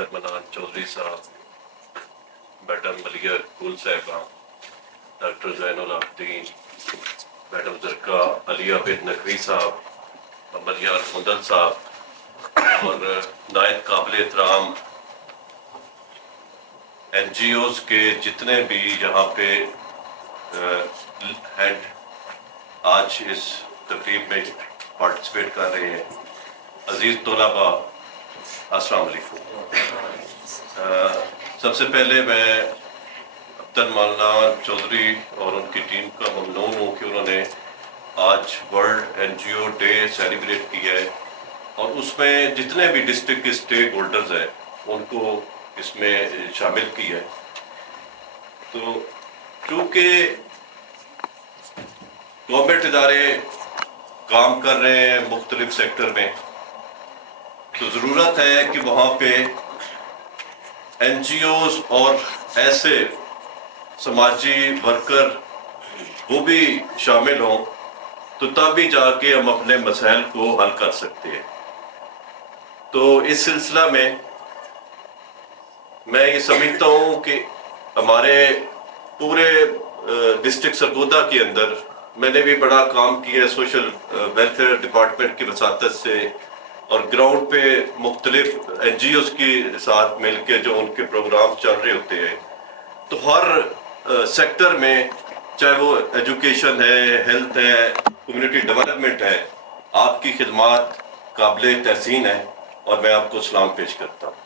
عبد المنان چودھری صاحب, میڈم ملیہ گل صاحبہ, ڈاکٹر زین العابدین, میڈم زرکا علیہ بن نقوی صاحب, ملیہ المندل صاحب اور نائب قابل احترام این جی اوز کے جتنے بھی یہاں پہ ہیڈ آج اس تقریب میں پارٹیسپیٹ کر رہے ہیں, عزیز طلباء السلام علیکم. سب سے پہلے میں عبد المنان چودھری اور ان کی ٹیم کا ممنون ہوں کہ انہوں نے آج ورلڈ این جی او ڈے سیلیبریٹ کیا ہے اور اس میں جتنے بھی ڈسٹرکٹ کے اسٹیک ہولڈرز ہیں ان کو اس میں شامل کیا ہے. تو چونکہ گورنمنٹ ادارے کام کر رہے ہیں مختلف سیکٹر میں, تو ضرورت ہے کہ وہاں پہ این جی اوز اور ایسے سماجی ورکر وہ بھی شامل ہوں, تو تبھی جا کے ہم اپنے مسائل کو حل کر سکتے ہیں. تو اس سلسلہ میں یہ سمجھتا ہوں کہ ہمارے پورے ڈسٹرکٹ سرگودا کے اندر میں نے بھی بڑا کام کیا ہے سوشل ویلفیئر ڈپارٹمنٹ کی وساطت سے, اور گراؤنڈ پہ مختلف این جی اوز کے ساتھ مل کے جو ان کے پروگرام چل رہے ہوتے ہیں, تو ہر سیکٹر میں چاہے وہ ایجوکیشن ہے, ہیلتھ ہے, کمیونٹی ڈیولپمنٹ ہے, آپ کی خدمات قابل تحسین ہیں اور میں آپ کو سلام پیش کرتا ہوں.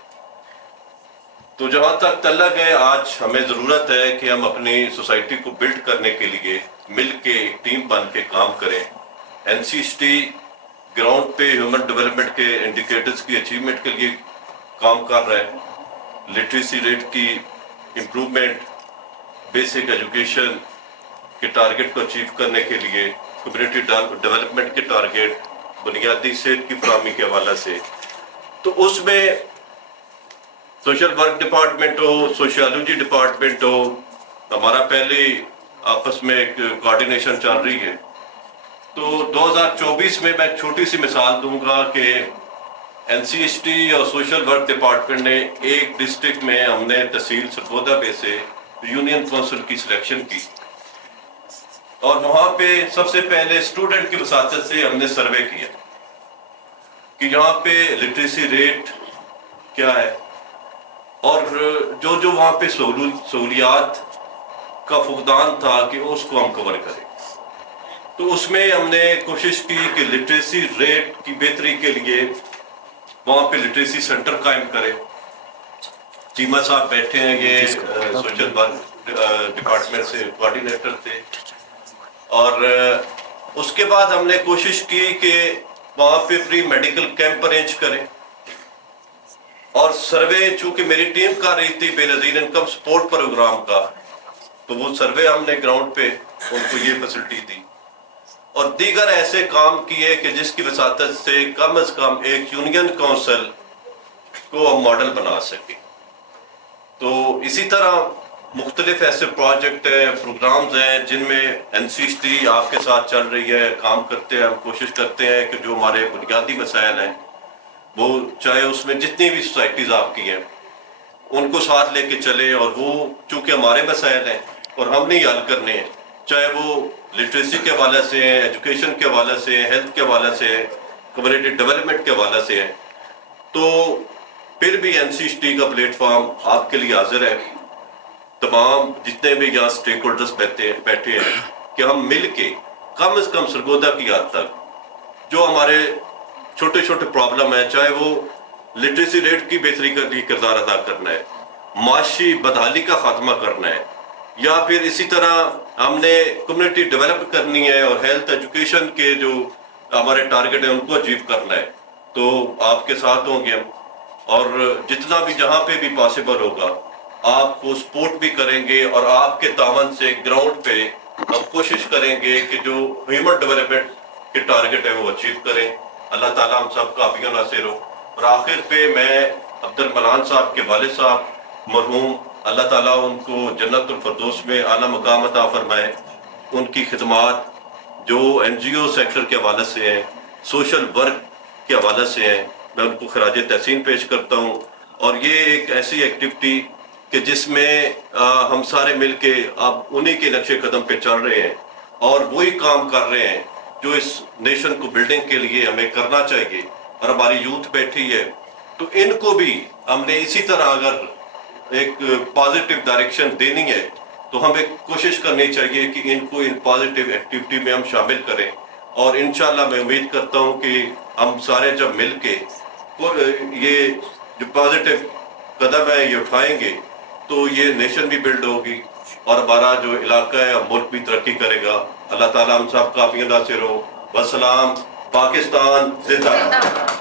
تو جہاں تک تعلق ہے, آج ہمیں ضرورت ہے کہ ہم اپنی سوسائٹی کو بلڈ کرنے کے لیے مل کے ایک ٹیم بن کے کام کریں. N C S T ground پہ ہیومن ڈیولپمنٹ کے انڈیکیٹرز کی اچیومنٹ کے لیے کام کر رہا ہے, لٹریسی ریٹ کی امپروومنٹ, بیسک ایجوکیشن کے ٹارگٹ کو اچیو کرنے کے لیے, کمیونٹی ڈیولپمنٹ کے ٹارگٹ, بنیادی صحت کی فراہمی کے حوالے سے. تو اس میں سوشل ورک ڈپارٹمنٹ ہو, سوشیالوجی ڈپارٹمنٹ ہو, ہمارا پہلے آپس میں ایک کوارڈینیشن چل رہی ہے. تو 2024 میں ایک چھوٹی سی مثال دوں گا کہ این سی ایس ٹی اور سوشل ورک ڈپارٹمنٹ نے ایک ڈسٹرکٹ میں ہم نے تحصیل سرگودا پہ سے یونین کونسل کی سلیکشن کی, اور وہاں پہ سب سے پہلے اسٹوڈنٹ کی وساطت سے ہم نے سروے کیا کہ یہاں پہ لٹریسی ریٹ کیا ہے اور جو وہاں پہ سہولیات کا فقدان تھا کہ اس کو ہم کور کریں. تو اس میں ہم نے کوشش کی کہ لٹریسی ریٹ کی بہتری کے لیے وہاں پہ لٹریسی سینٹر قائم کرے. چیمہ صاحب بیٹھے ہیں, یہ سوشل ورک ڈپارٹمنٹ سے کوارڈینیٹر تھے. اور اس کے بعد ہم نے کوشش کی کہ وہاں پہ فری میڈیکل کیمپ ارینج کریں, اور سروے چونکہ میری ٹیم کر رہی تھی بے نظیر انکم سپورٹ پروگرام کا, تو وہ سروے ہم نے گراؤنڈ پہ ان کو یہ فیسلٹی دی, اور دیگر ایسے کام کیے کہ جس کی وساطت سے کم از کم ایک یونین کونسل کو ہم ماڈل بنا سکیں. تو اسی طرح مختلف ایسے پروجیکٹ ہیں, پروگرامز ہیں جن میں این سی ایس ٹی آپ کے ساتھ چل رہی ہے, کام کرتے ہیں. ہم کوشش کرتے ہیں کہ جو ہمارے بنیادی مسائل ہیں وہ چاہے اس میں جتنی بھی سوسائٹیز آپ کی ہیں ان کو ساتھ لے کے چلیں, اور وہ چونکہ ہمارے مسائل ہیں اور ہم نے حل کرنے ہیں, چاہے وہ لٹریسی کے حوالے سے ہیں, ایجوکیشن کے حوالے سے ہیں, ہیلتھ کے حوالے سے ہیں, کمیونٹی ڈیولپمنٹ کے حوالے سے ہیں. تو پھر بھی این سی ایس ٹی کا پلیٹ فارم آپ کے لیے حاضر ہے. تمام جتنے بھی یہاں اسٹیک ہولڈرز بیٹھے ہیں کہ ہم مل کے کم از کم سرگودا کی حد تک جو ہمارے چھوٹے چھوٹے پرابلم ہیں, چاہے وہ لٹریسی ریٹ کی بہتری کا کردار ادا کرنا ہے, معاشی بدحالی کا خاتمہ کرنا ہے, یا پھر اسی طرح ہم نے کمیونٹی ڈیولپ کرنی ہے اور ہیلتھ ایجوکیشن کے جو ہمارے ٹارگٹ ہیں ان کو اچیو کرنا ہے, تو آپ کے ساتھ ہوں گے ہم. اور جتنا بھی جہاں پہ بھی پاسبل ہوگا آپ کو سپورٹ بھی کریں گے, اور آپ کے تعاون سے گراؤنڈ پہ ہم کوشش کریں گے کہ جو ہیومن ڈیولپمنٹ کے ٹارگٹ ہیں وہ اچیو کریں. اللہ تعالیٰ ہم سب کا عافیہ ناصر ہو. اور آخر پہ میں عبد المنان صاحب کے والد صاحب مرحوم, اللہ تعالیٰ ان کو جنت الفردوس میں اعلیٰ مقام عطا فرمائے. ان کی خدمات جو این جی او سیکٹر کے حوالے سے ہیں, سوشل ورک کے حوالے سے ہیں, میں ان کو خراج تحسین پیش کرتا ہوں. اور یہ ایک ایسی ایکٹیویٹی کہ جس میں ہم سارے مل کے اب انہی کے نقش قدم پہ چل رہے ہیں اور وہی کام کر رہے ہیں جو اس نیشن کو بلڈنگ کے لیے ہمیں کرنا چاہیے. اور ہماری یوتھ بیٹھی ہے تو ان کو بھی ہم نے اسی طرح اگر ایک پازیٹیو ڈائریکشن دینی ہے تو ہمیں کوشش کرنی چاہیے کہ ان کو ان پازیٹیو ایکٹیویٹی میں ہم شامل کریں. اور انشاءاللہ میں امید کرتا ہوں کہ ہم سارے جب مل کے یہ جو پازیٹیو قدم ہے یہ اٹھائیں گے تو یہ نیشن بھی بلڈ ہوگی اور ہمارا جو علاقہ ہے ملک بھی ترقی کرے گا. اللہ تعالیٰ ہم سب کا بھی ناصر ہو. والسلام. پاکستان زندہ.